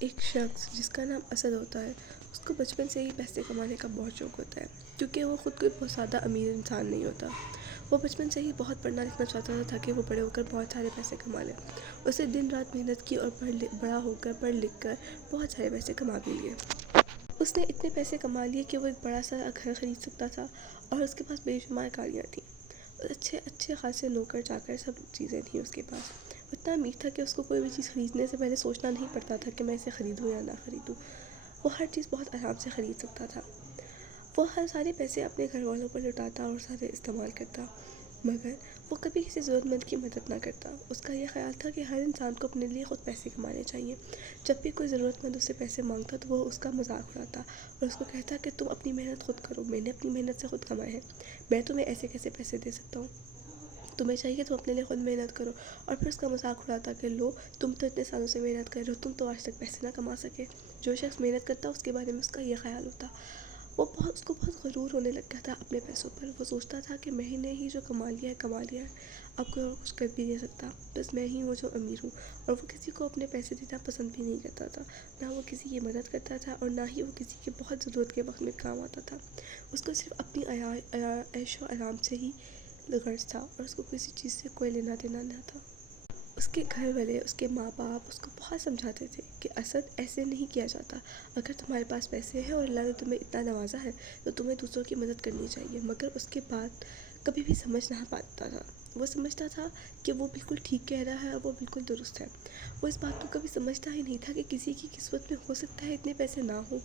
ایک شخص جس کا نام اسد ہوتا ہے، اس کو بچپن سے ہی پیسے کمانے کا بہت شوق ہوتا ہے، کیونکہ وہ خود کوئی بہت زیادہ امیر انسان نہیں ہوتا۔ وہ بچپن سے ہی بہت پڑھنا لکھنا چاہتا تھا تاکہ وہ بڑے ہو کر بہت سارے پیسے کما لے۔ اسے دن رات محنت کی اور بڑا ہو کر پڑھ لکھ کر بہت سارے پیسے کما بھی لیے۔ اس نے اتنے پیسے کما لیے کہ وہ ایک بڑا سا گھر خرید سکتا تھا اور اس کے پاس بے شمار گاڑیاں تھیں۔ اچھے خاصے نوکر چاکر سب چیزیں تھیں اس کے پاس۔ اتنا امیر تھا کہ اس کو کوئی بھی چیز خریدنے سے پہلے سوچنا نہیں پڑتا تھا کہ میں اسے خریدوں یا نہ خریدوں۔ وہ ہر چیز بہت آرام سے خرید سکتا تھا۔ وہ ہر سارے پیسے اپنے گھر والوں پر لٹاتا اور سارے استعمال کرتا، مگر وہ کبھی کسی ضرورت مند کی مدد نہ کرتا۔ اس کا یہ خیال تھا کہ ہر انسان کو اپنے لیے خود پیسے کمانے چاہیے۔ جب بھی کوئی ضرورت مند اسے پیسے مانگتا تو وہ اس کا مذاق اڑاتا اور اس کو کہتا کہ تم اپنی محنت خود کرو، میں نے اپنی محنت سے خود کمائے ہیں، میں تمہیں ایسے کیسے پیسے دے سکتا ہوں، تمہیں چاہیے تم اپنے لیے خود محنت کرو۔ اور پھر اس کا مذاق اڑاتا کہ لو، تم تو اتنے سالوں سے محنت کر رہے ہو، تم تو آج تک پیسے نہ کما سکے۔ جو شخص محنت کرتا اس کے بارے میں اس کا یہ خیال ہوتا۔ اس کو بہت غرور ہونے لگ گیا تھا اپنے پیسوں پر۔ وہ سوچتا تھا کہ میں نے ہی جو کما لیا ہے، اب کوئی اور کچھ کر بھی نہیں سکتا، بس میں ہی ہوں جو امیر ہوں۔ اور وہ کسی کو اپنے پیسے دینا پسند بھی نہیں کرتا تھا، نہ وہ کسی کی مدد کرتا تھا اور نہ ہی وہ کسی کے بہت ضرورت کے وقت میں کام آتا تھا۔ اس کو صرف اپنی عیش و آرام سے ہی غرض تھا اور اس کو کسی چیز سے کوئی لینا دینا نہ تھا۔ اس کے گھر والے، اس کے ماں باپ اس کو بہت سمجھاتے تھے کہ اسد، ایسے نہیں کیا جاتا۔ اگر تمہارے پاس پیسے ہیں اور اللہ نے تمہیں اتنا نوازا ہے تو تمہیں دوسروں کی مدد کرنی چاہیے۔ مگر اس کے بعد کبھی بھی سمجھ نہ پاتا تھا۔ وہ سمجھتا تھا کہ وہ بالکل ٹھیک کہہ رہا ہے اور وہ بالکل درست ہے۔ وہ اس بات کو کبھی سمجھتا ہی نہیں تھا کہ کسی کی قسمت میں ہو سکتا ہے اتنے پیسے نہ ہوں،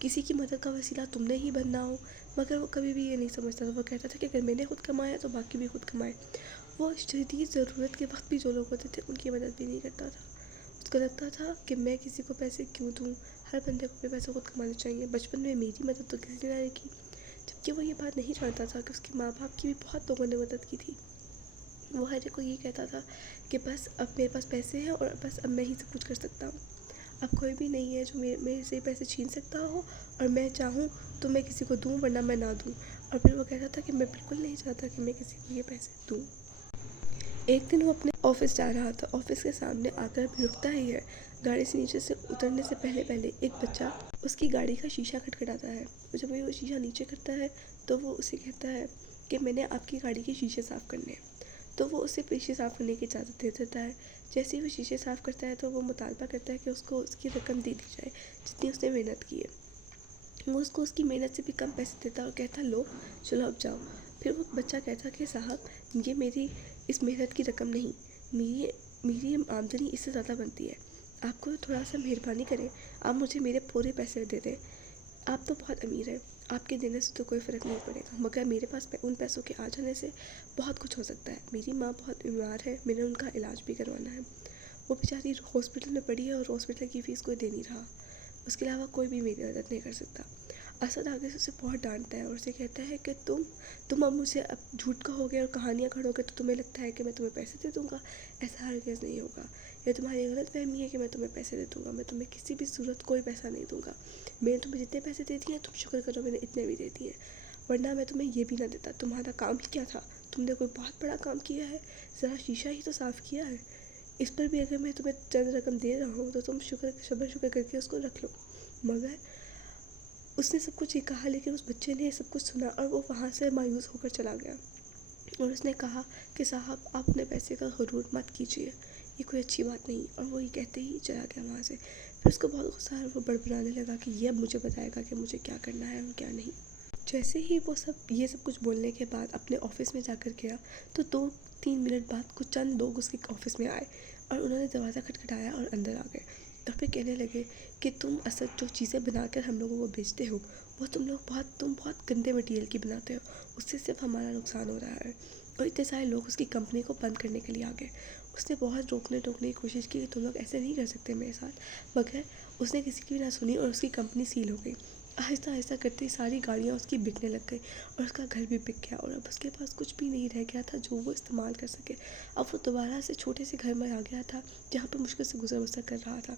کسی کی مدد کا وسیلہ تم نے ہی بننا ہو۔ مگر وہ کبھی بھی یہ نہیں سمجھتا تھا۔ وہ کہتا تھا کہ اگر میں نے خود کمایا تو باقی بھی خود کمائے۔ وہ شدید ضرورت کے وقت بھی جو لوگ ہوتے تھے ان کی مدد بھی نہیں کرتا تھا۔ اس کو لگتا تھا کہ میں کسی کو پیسے کیوں دوں، ہر بندے کو اپنے پیسے خود کمانے چاہیے۔ بچپن میں میری مدد تو کسی نے نہیں کی، جبکہ وہ یہ بات نہیں جانتا تھا کہ اس کے ماں باپ کی بھی بہت لوگوں نے مدد کی تھی۔ وہ ہر ایک کو یہ کہتا تھا کہ بس اب میرے پاس پیسے ہیں اور بس اب میں ہی سب کچھ کر سکتا ہوں۔ اب کوئی بھی نہیں ہے جو میرے سے پیسے چھین سکتا ہو، اور میں چاہوں تو میں کسی کو دوں ورنہ میں نہ دوں۔ اور پھر وہ کہتا تھا کہ میں بالکل نہیں چاہتا کہ میں کسی کو یہ پیسے دوں۔ ایک دن وہ اپنے آفس جا رہا تھا۔ آفس کے سامنے آ کر بھی رکتا ہی ہے، گاڑی سے نیچے سے اترنے سے پہلے ایک بچہ اس کی گاڑی کا شیشہ کھٹکھٹاتا ہے۔ جب وہ شیشہ نیچے کرتا ہے تو وہ اسے کہتا ہے کہ میں نے آپ کی گاڑی کے شیشے صاف کرنے ہیں۔ تو وہ اسے شیشے صاف کرنے کی اجازت دے دیتا ہے۔ جیسے ہی وہ شیشے صاف کرتا ہے تو وہ مطالبہ کرتا ہے کہ اس کو اس کی رقم دے دی جائے جتنی اس نے محنت کی ہے۔ وہ اس کو اس کی محنت سے بھی کم پیسے دیتا اور کہتا لو، چلو اب جاؤ۔ پھر وہ بچہ کہتا کہ صاحب، یہ میری اس محنت کی رقم نہیں، میری آمدنی اس سے زیادہ بنتی ہے، آپ کو تھوڑا سا مہربانی کریں، آپ مجھے میرے پورے پیسے دے دیں۔ آپ تو بہت امیر ہیں، آپ کے دینے سے تو کوئی فرق نہیں پڑے گا، مگر میرے پاس ان پیسوں کے آ جانے سے بہت کچھ ہو سکتا ہے۔ میری ماں بہت بیمار ہے، میں نے ان کا علاج بھی کروانا ہے، وہ بیچاری ہاسپٹل میں پڑی ہے اور ہاسپٹل کی فیس کوئی دے نہیں رہا، اس کے علاوہ کوئی بھی میری مدد نہیں کر سکتا۔ اسد آگے سے اسے بہت ڈانٹتا ہے اور اسے کہتا ہے کہ تم اب مجھے اب جھوٹ کہو گے اور کہانیاں گھڑو گے تو تمہیں لگتا ہے کہ میں تمہیں پیسے دے دوں گا، ایسا ہرگز نہیں ہوگا۔ یہ تمہاری غلط فہمی ہے کہ میں تمہیں پیسے دے دوں گا، میں تمہیں کسی بھی صورت کوئی پیسہ نہیں دوں گا۔ میں نے تمہیں جتنے پیسے دے دیے ہیں تم شکر کرو میں نے اتنے بھی دے دیے ہیں، ورنہ میں تمہیں یہ بھی نہ دیتا۔ تمہارا کام ہی کیا تھا؟ تم نے کوئی بہت بڑا کام کیا ہے؟ ذرا شیشہ ہی تو صاف کیا ہے، اس پر بھی اگر میں تمہیں چند رقم دے رہا ہوں تو تم شکر کر کے اس کو رکھ لو۔ مگر اس نے سب کچھ یہ کہا، لیکن اس بچے نے سب کچھ سنا اور وہ وہاں سے مایوس ہو کر چلا گیا اور اس نے کہا کہ صاحب، آپ اپنے پیسے کا غرور مت کیجیے، یہ کوئی اچھی بات نہیں۔ اور وہ یہ کہتے ہی چلا گیا وہاں سے۔ پھر اس کو بہت غصہ آیا اور وہ بڑبڑانے لگا کہ یہ اب مجھے بتائے گا کہ مجھے کیا کرنا ہے اور کیا نہیں۔ جیسے ہی وہ یہ سب کچھ بولنے کے بعد اپنے آفس میں جا کر گیا تو 2-3 منٹ بعد کچھ چند لوگ اس کے آفس میں آئے اور انہوں نے دروازہ کھٹکھٹایا اور اندر آ گئے اور پھر کہنے لگے کہ تم اسد جو چیزیں بنا کر ہم لوگوں کو بیچتے ہو وہ تم بہت گندے مٹیریل کی بناتے ہو، اس سے صرف ہمارا نقصان ہو رہا ہے۔ اور اتنے سارے لوگ اس کی کمپنی کو بند کرنے کے لیے آ گئے۔ اس نے بہت روکنے کی کوشش کی کہ تم لوگ ایسے نہیں کر سکتے میرے ساتھ، مگر اس نے کسی کی بھی نہ سنی اور اس کی کمپنی سیل ہو گئی۔ آہستہ آہستہ کرتے ساری گاڑیاں اس کی بکنے لگ گئی اور اس کا گھر بھی بک گیا اور اب اس کے پاس کچھ بھی نہیں رہ گیا تھا جو وہ استعمال کر سکے۔ اب وہ دوبارہ سے چھوٹے سے گھر میں آ گیا تھا جہاں پہ مشکل سے گزر بسر کر رہا تھا۔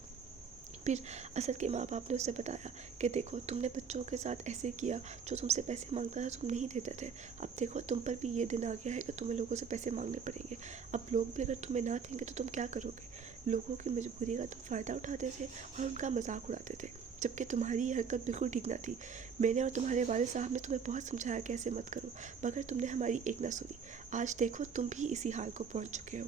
پھر اسد کے ماں باپ نے اسے بتایا کہ دیکھو، تم نے بچوں کے ساتھ ایسے کیا، جو تم سے پیسے مانگتا تھا تم نہیں دیتے تھے، اب دیکھو تم پر بھی یہ دن آ گیا ہے کہ تمہیں لوگوں سے پیسے مانگنے پڑیں گے، اب لوگ بھی اگر تمہیں نہ دیں گے تو تم کیا کرو گے؟ لوگوں کی مجبوری کا تم فائدہ اٹھاتے تھے اور ان کا مذاق اڑاتے تھے، جبکہ تمہاری یہ حرکت بالکل ٹھیک نہ تھی۔ میں نے اور تمہارے والد صاحب نے تمہیں بہت سمجھایا کہ ایسے مت کرو، مگر تم نے ہماری ایک نہ سنی۔ آج دیکھو تم بھی اسی حال کو پہنچ چکے ہو۔